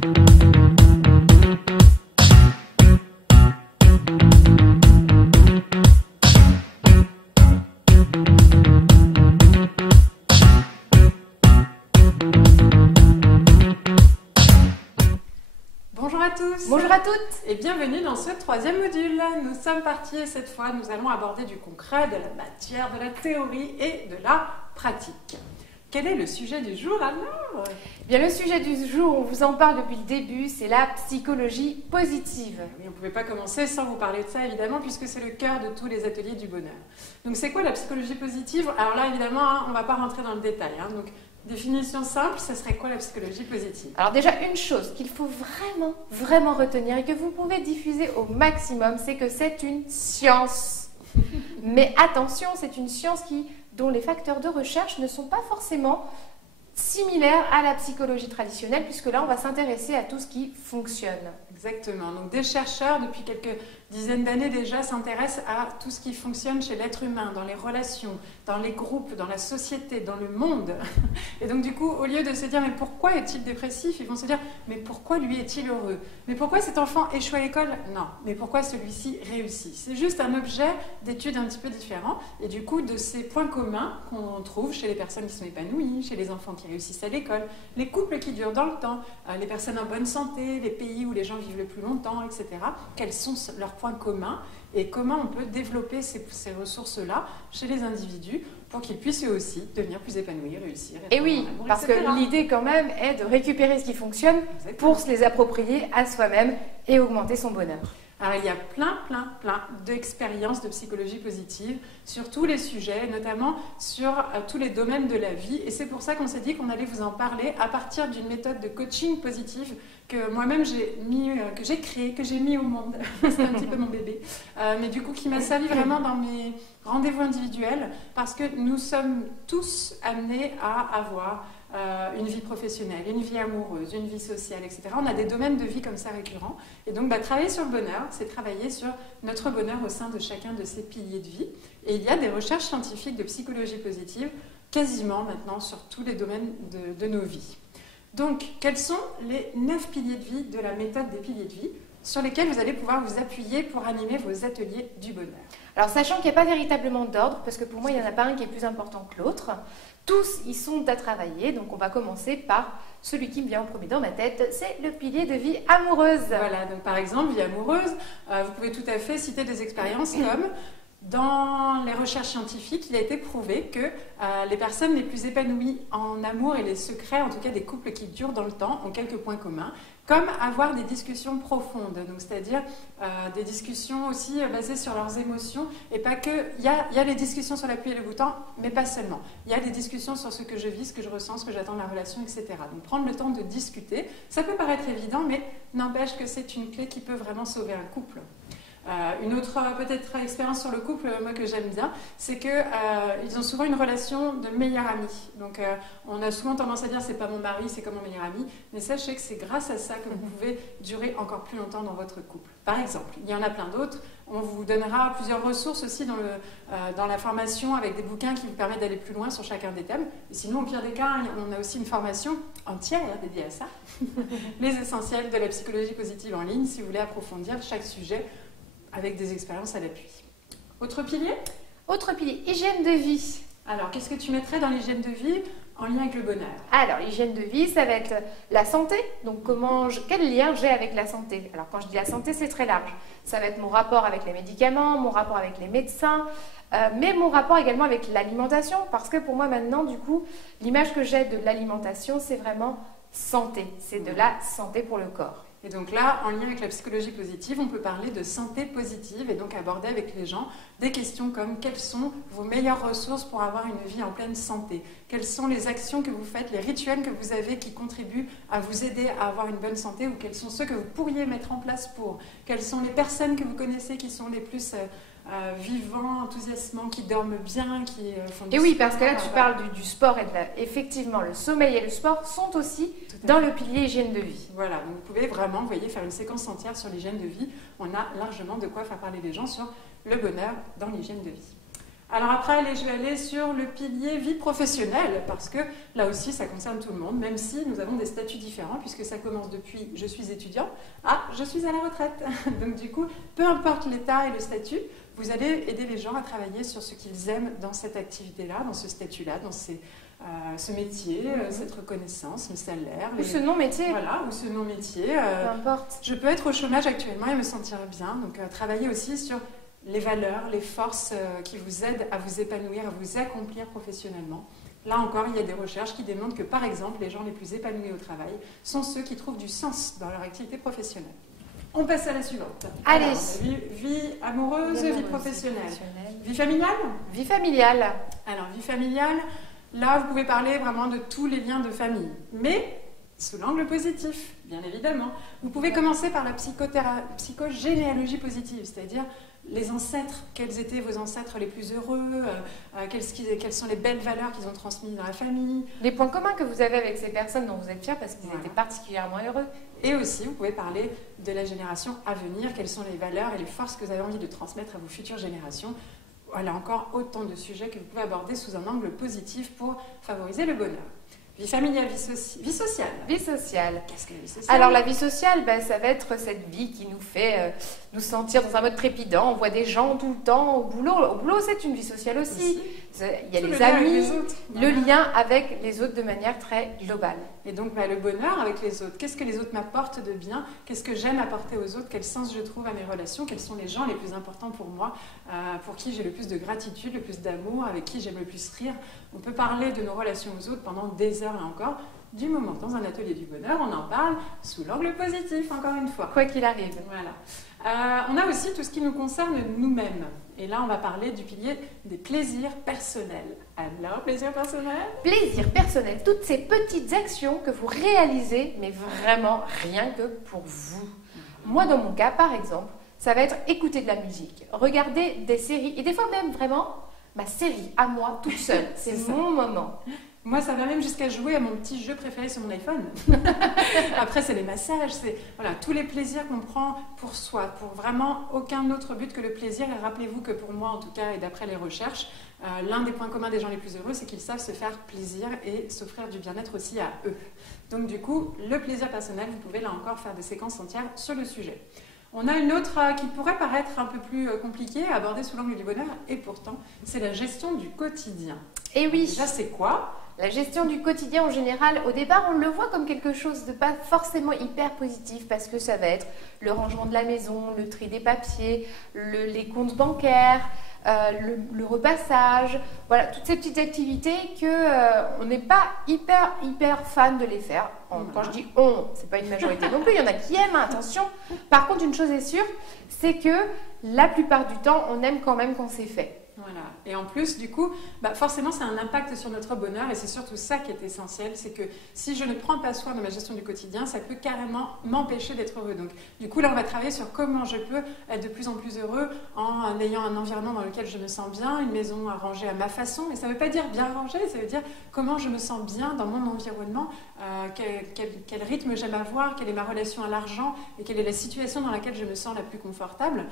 Bonjour à tous. Bonjour à toutes. Et bienvenue dans ce troisième module. Nous sommes partis et cette fois nous allons aborder du concret, de la matière, de la théorie et de la pratique. Quel est le sujet du jour alors? Bien, le sujet du jour, on vous en parle depuis le début, c'est la psychologie positive. Oui, on ne pouvait pas commencer sans vous parler de ça évidemment puisque c'est le cœur de tous les ateliers du bonheur. Donc c'est quoi la psychologie positive? Alors là évidemment on ne va pas rentrer dans le détail. Donc définition simple, ce serait quoi la psychologie positive? Alors déjà, une chose qu'il faut vraiment retenir et que vous pouvez diffuser au maximum, c'est que c'est une science. Mais attention, c'est une science dont les facteurs de recherche ne sont pas forcément similaires à la psychologie traditionnelle, puisque là, on va s'intéresser à tout ce qui fonctionne. Exactement. Donc des chercheurs, depuis quelques dizaines d'années déjà, s'intéressent à tout ce qui fonctionne chez l'être humain, dans les relations, dans les groupes, dans la société, dans le monde. Et donc du coup, au lieu de se dire « mais pourquoi est-il dépressif ?» ils vont se dire « mais pourquoi lui est-il heureux? Mais pourquoi cet enfant échoue à l'école? Non. Mais pourquoi celui-ci réussit ?» C'est juste un objet d'étude un petit peu différent. Et du coup, de ces points communs qu'on trouve chez les personnes qui sont épanouies, chez les enfants qui réussissent à l'école, les couples qui durent dans le temps, les personnes en bonne santé, les pays où les gens vivent le plus longtemps, etc. Quels sont leurs points communs et comment on peut développer ces ressources-là chez les individus pour qu'ils puissent eux aussi devenir plus épanouis, réussir. Et oui, parce que l'idée quand même est de récupérer ce qui fonctionne pour se les approprier à soi-même et augmenter son bonheur. Alors, il y a plein d'expériences de psychologie positive sur tous les sujets, notamment sur tous les domaines de la vie. Et c'est pour ça qu'on s'est dit qu'on allait vous en parler à partir d'une méthode de coaching positive que moi-même j'ai créée, que j'ai mis au monde. C'est un petit peu mon bébé. Mais du coup, qui m'a servi vraiment dans mes rendez-vous individuels parce que nous sommes tous amenés à avoir une vie professionnelle, une vie amoureuse, une vie sociale, etc. On a des domaines de vie comme ça récurrents. Et donc, travailler sur le bonheur, c'est travailler sur notre bonheur au sein de chacun de ces piliers de vie. Et il y a des recherches scientifiques de psychologie positive quasiment maintenant sur tous les domaines de nos vies. Donc, quels sont les 9 piliers de vie de la méthode des piliers de vie sur lesquels vous allez pouvoir vous appuyer pour animer vos ateliers du bonheur? Alors, sachant qu'il n'y a pas véritablement d'ordre, parce que pour moi, il n'y en a pas un qui est plus important que l'autre, tous y sont à travailler, donc on va commencer par celui qui me vient en premier dans ma tête, c'est le pilier de vie amoureuse. Voilà, donc par exemple, vie amoureuse, vous pouvez tout à fait citer des expériences comme dans les recherches scientifiques, il a été prouvé que les personnes les plus épanouies en amour et les secrets, en tout cas des couples qui durent dans le temps, ont quelques points communs, comme avoir des discussions profondes, donc c'est-à-dire des discussions aussi basées sur leurs émotions, et pas que, il y a les discussions sur l'appui et le bouton, mais pas seulement. Il y a des discussions sur ce que je vis, ce que je ressens, ce que j'attends de la relation, etc. Donc prendre le temps de discuter, ça peut paraître évident, mais n'empêche que c'est une clé qui peut vraiment sauver un couple. Une autre peut-être expérience sur le couple, moi que j'aime bien, c'est qu'ils ont souvent une relation de meilleur ami. Donc on a souvent tendance à dire c'est pas mon mari, c'est comme mon meilleur ami, mais sachez que c'est grâce à ça que vous pouvez durer encore plus longtemps dans votre couple. Par exemple, il y en a plein d'autres. On vous donnera plusieurs ressources aussi dans la formation avec des bouquins qui vous permettent d'aller plus loin sur chacun des thèmes. Et sinon, au pire des cas, on a aussi une formation entière dédiée à ça. Les essentiels de la psychologie positive en ligne, si vous voulez approfondir chaque sujet avec des expériences à l'appui. Autre pilier? Autre pilier, hygiène de vie. Alors, qu'est-ce que tu mettrais dans l'hygiène de vie en lien avec le bonheur? Alors, l'hygiène de vie, ça va être la santé. Donc, quel lien j'ai avec la santé? Alors, quand je dis la santé, c'est très large. Ça va être mon rapport avec les médicaments, mon rapport avec les médecins, mais mon rapport également avec l'alimentation. Parce que pour moi, maintenant, du coup, l'image que j'ai de l'alimentation, c'est vraiment santé. C'est de la santé pour le corps. Et donc là, en lien avec la psychologie positive, on peut parler de santé positive et donc aborder avec les gens des questions comme quelles sont vos meilleures ressources pour avoir une vie en pleine santé? Quelles sont les actions que vous faites, les rituels que vous avez qui contribuent à vous aider à avoir une bonne santé ou quels sont ceux que vous pourriez mettre en place pour? Quelles sont les personnes que vous connaissez qui sont les plus vivants, enthousiasmants, qui dorment bien, qui font du sport? Et oui, parce que là, tu parles du sport et effectivement, le sommeil et le sport sont aussi dans le pilier hygiène de vie. Voilà, donc vous pouvez vraiment, vous voyez, faire une séquence entière sur l'hygiène de vie. On a largement de quoi faire parler les gens sur le bonheur dans l'hygiène de vie. Alors après, allez, je vais aller sur le pilier vie professionnelle, parce que là aussi, ça concerne tout le monde, même si nous avons des statuts différents, puisque ça commence depuis je suis étudiant à je suis à la retraite. Donc du coup, peu importe l'état et le statut, vous allez aider les gens à travailler sur ce qu'ils aiment dans cette activité-là, dans ce statut-là, dans ce métier, cette reconnaissance, le salaire. Ou ce non-métier. Voilà, ou ce non-métier. Peu importe. Je peux être au chômage actuellement et me sentir bien, donc travailler aussi sur les valeurs, les forces qui vous aident à vous épanouir, à vous accomplir professionnellement. Là encore, il y a des recherches qui démontrent que, par exemple, les gens les plus épanouis au travail sont ceux qui trouvent du sens dans leur activité professionnelle. On passe à la suivante. Allez. Alors, vie amoureuse, vie professionnelle. Vie familiale. Vie familiale. Alors, vie familiale, là, vous pouvez parler vraiment de tous les liens de famille, mais sous l'angle positif, bien évidemment. Vous pouvez commencer par la psychogénéalogie positive, c'est-à-dire les ancêtres, quels étaient vos ancêtres les plus heureux, quelles sont les belles valeurs qu'ils ont transmises dans la famille. Les points communs que vous avez avec ces personnes dont vous êtes fiers parce qu'ils étaient particulièrement heureux. Et aussi, vous pouvez parler de la génération à venir, quelles sont les valeurs et les forces que vous avez envie de transmettre à vos futures générations. Voilà encore autant de sujets que vous pouvez aborder sous un angle positif pour favoriser le bonheur. Vie familiale, vie sociale. Vie sociale. Qu'est-ce que la vie sociale? Alors la vie sociale, ça va être cette vie qui nous fait nous sentir dans un mode trépidant. On voit des gens tout le temps au boulot. Au boulot, c'est une vie sociale aussi. Il y a les amis, le lien avec les autres de manière très globale. Et donc le bonheur avec les autres. Qu'est-ce que les autres m'apportent de bien? Qu'est-ce que j'aime apporter aux autres? Quel sens je trouve à mes relations? Quels sont les gens les plus importants pour moi? Pour qui j'ai le plus de gratitude, le plus d'amour? Avec qui j'aime le plus rire? On peut parler de nos relations aux autres pendant des heures là encore. Du moment que dans un atelier du bonheur, on en parle sous l'angle positif, encore une fois. Quoi qu'il arrive. Voilà. On a aussi tout ce qui nous concerne nous-mêmes. Et là, on va parler du pilier des plaisirs personnels. Alors, plaisir personnel? Plaisir personnel, toutes ces petites actions que vous réalisez, mais vraiment rien que pour vous. Moi, dans mon cas, par exemple, ça va être écouter de la musique, regarder des séries, et des fois même vraiment ma série à moi, toute seule. C'est mon moment. Moi, ça va même jusqu'à jouer à mon petit jeu préféré sur mon iPhone. Après, c'est les massages, c'est voilà, tous les plaisirs qu'on prend pour soi, pour vraiment aucun autre but que le plaisir. Et rappelez-vous que pour moi, en tout cas, et d'après les recherches, l'un des points communs des gens les plus heureux, c'est qu'ils savent se faire plaisir et s'offrir du bien-être aussi à eux. Donc du coup, le plaisir personnel, vous pouvez là encore faire des séquences entières sur le sujet. On a une autre qui pourrait paraître un peu plus compliquée à aborder sous l'angle du bonheur, et pourtant, c'est la gestion du quotidien. Et oui. Déjà, c'est quoi ? La gestion du quotidien en général, au départ, on le voit comme quelque chose de pas forcément hyper positif parce que ça va être le rangement de la maison, le tri des papiers, les comptes bancaires, le repassage, voilà, toutes ces petites activités que on n'est pas hyper fan de les faire. Quand je dis on, c'est pas une majorité non plus, il y en a qui aiment, hein, attention. Par contre, une chose est sûre, c'est que la plupart du temps, on aime quand même quand c'est fait. Voilà. Et en plus, du coup, forcément, ça a un impact sur notre bonheur et c'est surtout ça qui est essentiel, c'est que si je ne prends pas soin de ma gestion du quotidien, ça peut carrément m'empêcher d'être heureux. Donc, du coup, là, on va travailler sur comment je peux être de plus en plus heureux en ayant un environnement dans lequel je me sens bien, une maison rangée à ma façon. Mais ça ne veut pas dire bien rangée, ça veut dire comment je me sens bien dans mon environnement, quel rythme j'aime avoir, quelle est ma relation à l'argent et quelle est la situation dans laquelle je me sens la plus confortable.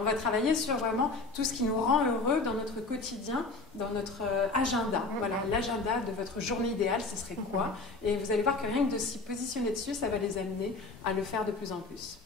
On va travailler sur vraiment tout ce qui nous rend heureux dans notre quotidien, dans notre agenda. Voilà, l'agenda de votre journée idéale, ce serait quoi? Et vous allez voir que rien que de s'y positionner dessus, ça va les amener à le faire de plus en plus.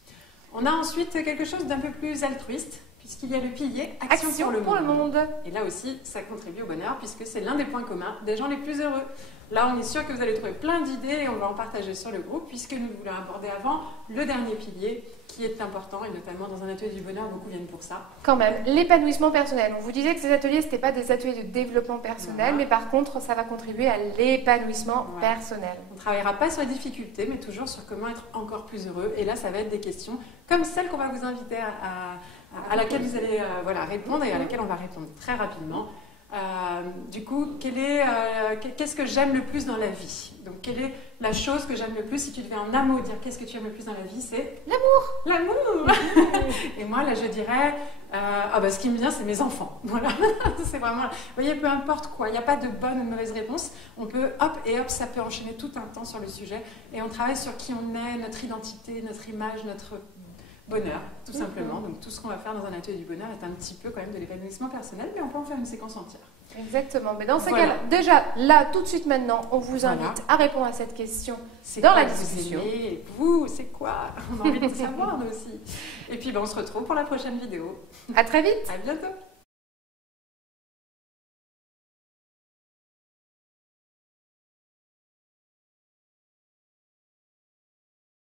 On a ensuite quelque chose d'un peu plus altruiste, puisqu'il y a le pilier Action pour le monde. Et là aussi, ça contribue au bonheur, puisque c'est l'un des points communs des gens les plus heureux. Là, on est sûr que vous allez trouver plein d'idées et on va en partager sur le groupe, puisque nous voulons aborder avant le dernier pilier, qui est important, et notamment dans un atelier du bonheur, beaucoup viennent pour ça. Quand même, l'épanouissement personnel. On vous disait que ces ateliers, ce n'étaient pas des ateliers de développement personnel, mais par contre, ça va contribuer à l'épanouissement personnel. On ne travaillera pas sur les difficultés, mais toujours sur comment être encore plus heureux. Et là, ça va être des questions comme celles qu'on va vous inviter à laquelle vous allez répondre et à laquelle on va répondre très rapidement. Du coup, qu'est-ce que j'aime le plus dans la vie? Donc, quelle est la chose que j'aime le plus? Si tu devais en un mot dire qu'est-ce que tu aimes le plus dans la vie, c'est l'amour. L'amour. Et moi, là, je dirais, ce qui me vient, c'est mes enfants. Voilà, c'est vraiment. Vous voyez, peu importe quoi, il n'y a pas de bonne ou de mauvaise réponse. On peut ça peut enchaîner tout un temps sur le sujet. Et on travaille sur qui on est, notre identité, notre image, notre bonheur, tout simplement. Donc tout ce qu'on va faire dans un atelier du bonheur est un petit peu quand même de l'épanouissement personnel, mais on peut en faire une séquence entière. Exactement. Mais dans ce cas-là, déjà, là, tout de suite maintenant, on vous invite à répondre à cette question dans la discussion. Vous, c'est quoi? On a envie de savoir, nous aussi. Et puis, on se retrouve pour la prochaine vidéo. À très vite. À bientôt.